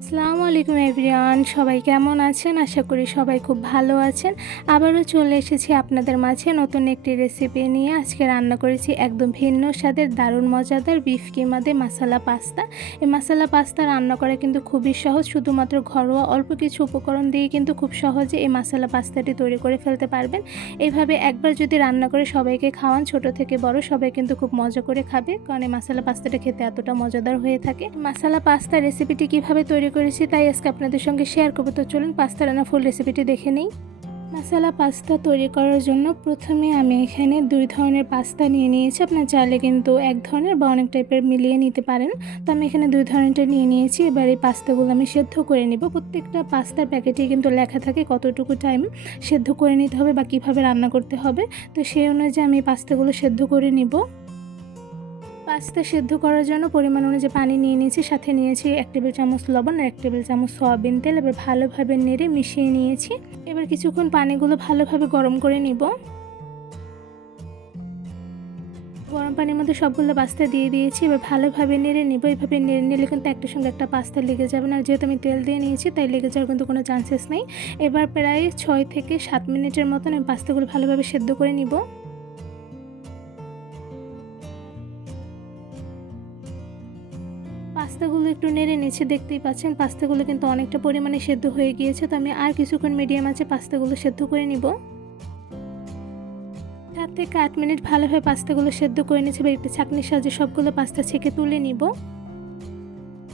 আসসালামু আলাইকুম এভরিওয়ান, সবাই কেমন আছেন? আশা করি সবাই খুব ভালো আছেন। আবারও চলে এসেছি আপনাদের মাঝে নতুন একটি রেসিপি নিয়ে। আজকে রান্না করেছি একদম ভিন্ন স্বাদের দারুণ মজাদার বিফ কিমা দিয়ে মাসালা পাস্তা। এই মাসালা পাস্তা রান্না করা কিন্তু খুবই সহজ, শুধুমাত্র ঘরোয়া অল্প কিছু উপকরণ দিয়ে কিন্তু খুব সহজে এই মাসালা পাস্তাটি তৈরি করে ফেলতে পারবেন। এইভাবে একবার যদি রান্না করে সবাইকে খাওয়ান, ছোট থেকে বড় সবাই কিন্তু খুব মজা করে খাবে, কারণ এই মাসালা পাস্তাটা খেতে এতটা মজাদার হয়ে থাকে। মাসালা পাস্তা রেসিপিটি কিভাবে তৈরি করেছি তাই আজকে আপনাদের সঙ্গে শেয়ার করবো। তো চলুন পাস্তা রান্না ফুল রেসিপিটি দেখে নিই। মশলা পাস্তা তৈরি করার জন্য প্রথমে আমি এখানে 2 ধরনের পাস্তা নিয়ে নিয়েছি। আপনার চাইলে কিন্তু এক ধরনের বা অনেক টাইপের মিলিয়ে নিতে পারেন। তো আমি এখানে 2 ধরনেরটা নিয়ে নিয়েছি। এবার এই পাস্তাগুলো আমি সেদ্ধ করে নিব। প্রত্যেকটা পাস্তার প্যাকেটে কিন্তু লেখা থাকে কতটুকু টাইম সেদ্ধ করে নিতে হবে বা কীভাবে রান্না করতে হবে। তো সেই অনুযায়ী আমি পাস্তাগুলো সেদ্ধ করে নিব। পাস্তা সেদ্ধ করার জন্য পরিমাণ অনুযায়ী পানি নিয়ে নিয়েছি, সাথে নিয়েছি 1 টেবিল চামচ লবণ আর 1 টেবিল চামচ সয়াবিন তেল। এবার ভালোভাবে নেড়ে মিশিয়ে নিয়েছি। এবার কিছুক্ষণ পানিগুলো ভালোভাবে গরম করে নিব। গরম পানির মধ্যে সবগুলো পাস্তা দিয়ে দিয়েছি। এবার ভালোভাবে নেড়ে নিব। এইভাবে নেড়ে নিলে কিন্তু একটার সঙ্গে একটা পাস্তা লেগে যাবে না। যেহেতু আমি তেল দিয়ে নিয়েছি তাই লেগে যাওয়ার কিন্তু কোনো চান্সেস নেই। এবার প্রায় 6 থেকে 7 মিনিটের মতন আমি পাস্তাগুলো ভালোভাবে সেদ্ধ করে নিব। পাস্তাগুলো একটু নেড়ে নিচ্ছে, দেখতেই পাচ্ছেন পাস্তাগুলো কিন্তু অনেকটা পরিমাণে সেদ্ধ হয়ে গিয়েছে। তো আমি আর কিছুক্ষণ মিডিয়াম আঁচে পাস্তাগুলো সেদ্ধ করে নিব। 7 থেকে 8 মিনিট ভালোভাবে পাস্তাগুলো সেদ্ধ করে নিয়েছি। এবার একটা ছাঁকনির সাহায্যে সবগুলো পাস্তা ছেঁকে তুলে নিব।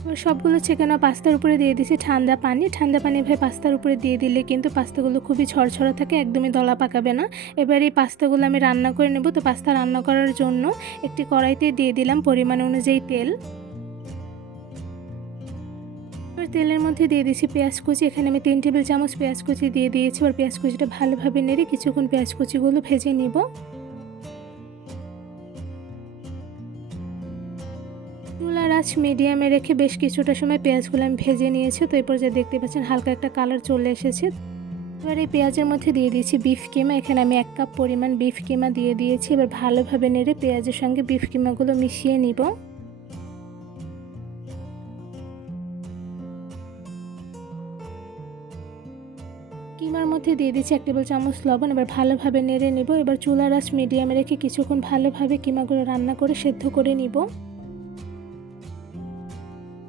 এবার সবগুলো ছেঁকে নেওয়া পাস্তার উপরে দিয়ে দিয়েছি ঠান্ডা পানি। ঠান্ডা পানি এভাবে পাস্তার উপরে দিয়ে দিলে কিন্তু পাস্তাগুলো খুবই ঝরঝরা থাকে, একদমই দলা পাকাবে না। এবার এই পাস্তাগুলো আমি রান্না করে নেব। তো পাস্তা রান্না করার জন্য একটি কড়াইতে দিয়ে দিলাম পরিমাণ অনুযায়ী তেল। তেলের মধ্যে দিয়ে দিয়েছি পেঁয়াজ কুচি। এখানে আমি 3 টেবিল চামচ পেঁয়াজ কুচি দিয়ে দিয়েছি। আর পেঁয়াজ কুচিটা ভালোভাবে নেড়ে কিছুক্ষণ পেঁয়াজ কুচিগুলো ভেজে নিব। চুলার আঁচ মিডিয়ামে রেখে বেশ কিছুটা সময় পেঁয়াজগুলো আমি ভেজে নিয়েছি। তো এই পর্যায়ে দেখতে পাচ্ছেন হালকা একটা কালার চলে এসেছে। এবার এই পেঁয়াজের মধ্যে দিয়ে দিয়েছি বিফ কিমা। এখানে আমি 1 কাপ পরিমাণ বিফ কিমা দিয়ে দিয়েছি। এবার ভালোভাবে নেড়ে পেঁয়াজের সঙ্গে বিফ কিমাগুলো মিশিয়ে নিব। কিমার মধ্যে দিয়ে দিচ্ছি 1 টেবিল চামচ লবণ। এবার ভালোভাবে নেড়ে নেব। এবার চুলার আঁচ মিডিয়ামে রেখে কিছুক্ষণ ভালোভাবে কিমাগুলো রান্না করে সেদ্ধ করে নিব।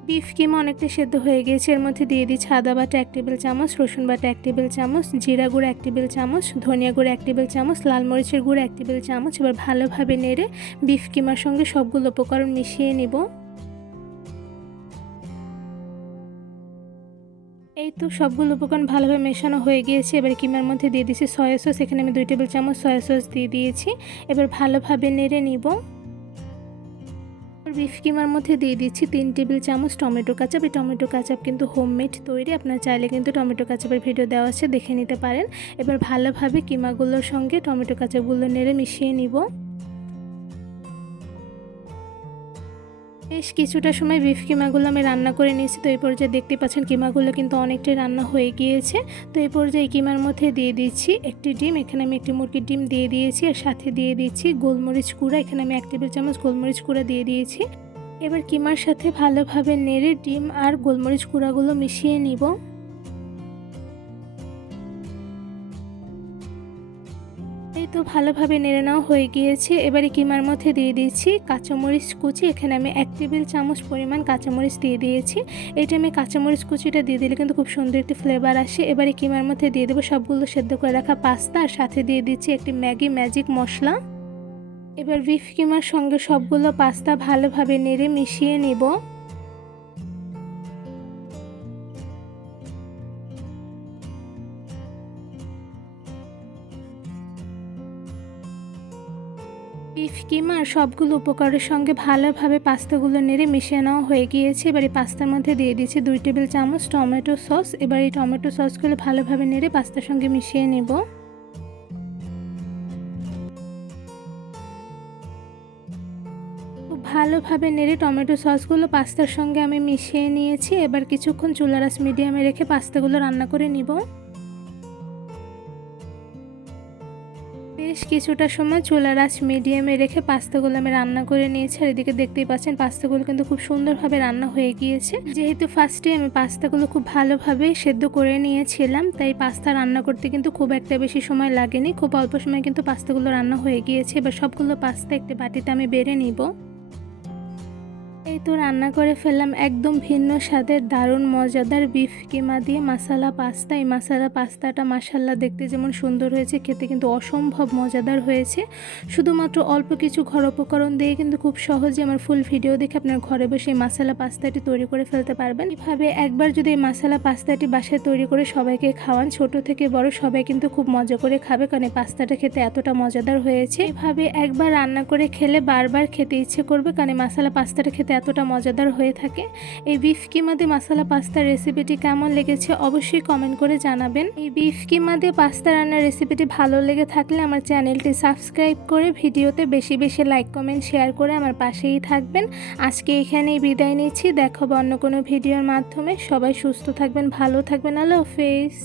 বিফ কিমা অনেকটা সেদ্ধ হয়ে গিয়েছে। এর মধ্যে দিয়ে দিচ্ছি আদা বাটা 1 টেবিল চামচ, রসুন বাটা 1 টেবিল চামচ, জিরা গুঁড়া 1 টেবিল চামচ, ধনিয়া গুঁড়া 1 টেবিল চামচ, লাল মরিচের গুঁড়া 1 টেবিল চামচ। এবার ভালোভাবে নেড়ে বিফ কিমার সঙ্গে সবগুলো উপকরণ মিশিয়ে নিব। এই তো সবগুলো উপকরণ ভালোভাবে মেশানো হয়ে গিয়েছে। এবার কিমার মধ্যে দিয়ে দিচ্ছি সয়া সস। এখানে আমি 2 টেবিল চামচ সয়া সস দিয়ে দিয়েছি। এবার ভালোভাবে নেড়ে নিব। বিফ কিমার মধ্যে দিয়ে দিচ্ছি 3 টেবিল চামচ টমেটো কাচাপ। এই টমেটো কাচাপ কিন্তু হোমমেড তৈরি, আপনার চাইলে কিন্তু টমেটো কাচাপের ভিডিও দেওয়া আছে, দেখে নিতে পারেন। এবার ভালোভাবে কিমাগুলোর সঙ্গে টমেটো কাচাপগুলো নেড়ে মিশিয়ে নিব। বেশ কিছুটা সময় বিফ কিমাগুলো আমি রান্না করে নিয়েছি। তো এই পর্যায়ে দেখতে পাচ্ছেন কিমাগুলো কিন্তু অনেকটাই রান্না হয়ে গিয়েছে। তো এই পর্যায়ে কিমার মধ্যে দিয়ে দিচ্ছি একটি ডিম। এখানে আমি একটি মুরগির ডিম দিয়ে দিয়েছি। আর সাথে দিয়ে দিচ্ছি গোলমরিচ গুঁড়া। এখানে আমি 1 টেবিল চামচ গোলমরিচ গুঁড়া দিয়ে দিয়েছি। এবার কিমার সাথে ভালোভাবে নেড়ে ডিম আর গোলমরিচ গুঁড়াগুলো মিশিয়ে নিব। এই তো ভালোভাবে নেড়ে নেওয়া হয়ে গিয়েছে। এবারে কিমার মধ্যে দিয়ে দিয়েছি কাঁচামরিচ কুচি। এখানে আমি 1 টেবিল চামচ পরিমাণ কাঁচামরিচ দিয়ে দিয়েছি। এই টাইমে কাঁচামরিচ কুচিটা দিয়ে দিলে কিন্তু খুব সুন্দর একটি ফ্লেভার আসে। এবারে কিমার মধ্যে দিয়ে দেবো সবগুলো সেদ্ধ করে রাখা পাস্তা, আর সাথে দিয়ে দিচ্ছি একটি ম্যাগি ম্যাজিক মশলা। এবার বিফ কিমার সঙ্গে সবগুলো পাস্তা ভালোভাবে নেড়ে মিশিয়ে নিব। বিফ কিমা আর সবগুলো উপকরণের সঙ্গে ভালোভাবে পাস্তাগুলো নেড়ে মিশিয়ে নেওয়া হয়ে গিয়েছে। এবার এই পাস্তার মধ্যে দিয়ে দিচ্ছি 2 টেবিল চামচ টমেটো সস। এবার এই টমেটো সসগুলো ভালোভাবে নেড়ে পাস্তার সঙ্গে মিশিয়ে নেব। খুব ভালোভাবে নেড়ে টমেটো সসগুলো পাস্তার সঙ্গে আমি মিশিয়ে নিয়েছি। এবার কিছুক্ষণ চুলার আঁচ মিডিয়ামে রেখে পাস্তাগুলো রান্না করে নিব। বেশ কিছুটা সময় চুলার আঁচ মিডিয়ামে রেখে পাস্তাগুলো আমি রান্না করে নিয়েছি। আর এদিকে দেখতেই পাচ্ছেন পাস্তাগুলো কিন্তু খুব সুন্দরভাবে রান্না হয়ে গিয়েছে। যেহেতু ফার্স্টে আমি পাস্তাগুলো খুব ভালোভাবে সেদ্ধ করে নিয়েছিলাম, তাই পাস্তা রান্না করতে কিন্তু খুব একটা বেশি সময় লাগেনি। খুব অল্প সময় কিন্তু পাস্তাগুলো রান্না হয়ে গিয়েছে। এবার সবগুলো পাস্তা একটি বাটিতে আমি বেড়ে নিব। এই তো রান্না করে ফেললাম একদম ভিন্ন স্বাদের দারুণ মজাদার বিফ কিমা দিয়ে মাসালা পাস্তা। এই মাসালা পাস্তাটা মাশাল্লাহ দেখতে যেমন সুন্দর হয়েছে, খেতে কিন্তু অসম্ভব মজাদার হয়েছে। শুধুমাত্র অল্প কিছু ঘর উপকরণ দিয়ে কিন্তু খুব সহজে আমার ফুল ভিডিও দেখে আপনার ঘরে বসে এই মাসালা পাস্তাটি তৈরি করে ফেলতে পারবেন। এভাবে একবার যদি এই মাসালা পাস্তাটি বাসায় তৈরি করে সবাইকে খাওয়ান, ছোট থেকে বড় সবাই কিন্তু খুব মজা করে খাবে, কারণ এই পাস্তাটা খেতে এতটা মজাদার হয়েছে। এভাবে একবার রান্না করে খেলে বারবার খেতে ইচ্ছে করবে, কারণ এই মাসালা পাস্তাটা খেতে এতটা মজাদার হয়ে থাকে। এই বিফ কিমা দিয়ে মাসালা পাস্তার রেসিপিটি কেমন লেগেছে অবশ্যই কমেন্ট করে জানাবেন। এই বিফ কিমা দিয়ে পাস্তা রান্নার রেসিপিটি ভালো লেগে থাকলে আমার চ্যানেলটি সাবস্ক্রাইব করে ভিডিওতে বেশি বেশি লাইক কমেন্ট শেয়ার করে আমার পাশেই থাকবেন। আজকে এখানেই বিদায় নিচ্ছি, দেখা হবে অন্য কোনো ভিডিওর মাধ্যমে। সবাই সুস্থ থাকবেন, ভালো থাকবেন। আল্লাহ হাফেজ।